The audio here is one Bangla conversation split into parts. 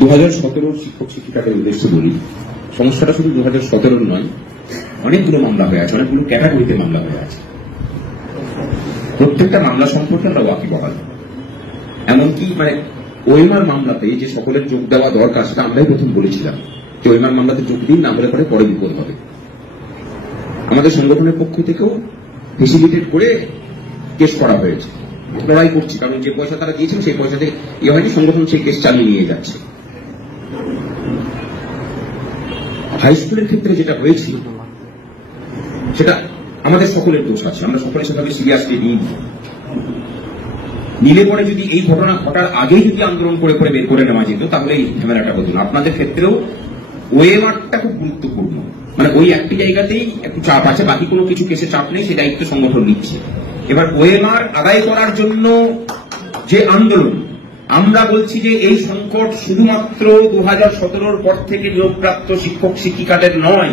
2017 শিক্ষক শিক্ষিকাদের উদ্দেশ্যে বলি, সমস্যাটা শুধু 2017 নয়, অনেকগুলো মামলা হয়ে আছে, অনেকগুলো ক্যাটাগরিতে মামলা হয়ে আছে। প্রত্যেকটা মামলা সম্পর্কে আমরা ওয়াকিবহাল। এমনকি ওএমআর মামলাতে যে সকলের যোগ দেওয়া দরকার সেটা আমরাই প্রথম বলেছিলাম যে ওএমআর মামলাতে যোগ দিন, না হলে পরে বিপদ হবে। আমাদের সংগঠনের পক্ষ থেকেও ফেসিলিটেট করে কেস করা হয়েছে, লড়াই করছি, কারণ যে পয়সা তারা দিয়েছেন সেই পয়সাতে হয়নি, সংগঠন সেই কেস চালিয়ে নিয়ে যাচ্ছে। হাই স্কুলের ক্ষেত্রে যেটা হয়েছিল সেটা আমাদের সকলের দোষ আছে, আমরা সকলে সেভাবে সিরিয়াসলি নিলে পরে যদি এই ঘটনা ঘটার আগেই যদি আন্দোলন করে বের করে নেওয়া যেত তাহলে এই ঝামেলাটা হতো না। আপনাদের ক্ষেত্রেও ওএমআরটা খুব গুরুত্বপূর্ণ, ওই একটি জায়গাতেই একটু চাপ আছে, বাকি কোনো কিছু কেসে চাপ নেই, সে দায়িত্ব সংগঠন নিচ্ছে। এবার ওএমআর আদায় করার জন্য যে আন্দোলন, আমরা বলছি যে এই সংকট শুধুমাত্র 2017 পর থেকে নিয়োগপ্রাপ্ত শিক্ষক শিক্ষিকাদের নয়,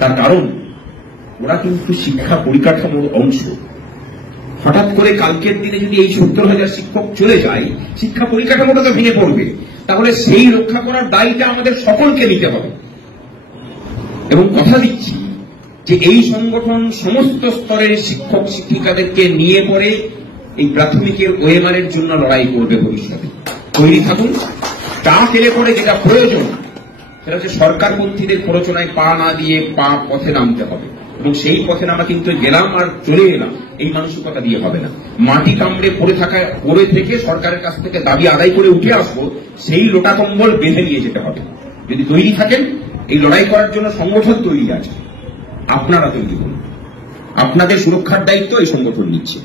তার কারণ ওরা কিন্তু শিক্ষা পরিকাঠামোর অংশ। হঠাৎ করে কালকের দিনে যদি এই 70,000 শিক্ষক চলে যায়, শিক্ষা পরিকাঠামোটা তো ভেঙে পড়বে, তাহলে সেই রক্ষা করার দায়টা আমাদের সকলকে নিতে হবে। এবং কথা দিচ্ছি যে এই সংগঠন সমস্ত স্তরের শিক্ষক শিক্ষিকাদেরকে নিয়ে পড়ে এই প্রাথমিকের ওএমআর এর জন্য লড়াই করবে ভবিষ্যতে। তৈরি থাকুন। তা খেলে পড়ে যেটা প্রয়োজন সেটা হচ্ছে সরকারপন্থীদের প্ররোচনায় পা না দিয়ে পথে নামতে হবে, এবং সেই পথে নামা কিন্তু গেলাম আর চলে এলাম এই মানসিকতা দিয়ে হবে না। মাটি কামড়ে পড়ে থেকে সরকারের কাছ থেকে দাবি আদায় করে উঠে আসবো, সেই লোটা কম্বল বেঁধে নিয়ে যেতে হবে। যদি তৈরি থাকেন, এই লড়াই করার জন্য সংগঠন তৈরি আছে, আপনারা তৈরি করুন। আপনাদের সুরক্ষার দায়িত্ব এই সংগঠন নিচ্ছে।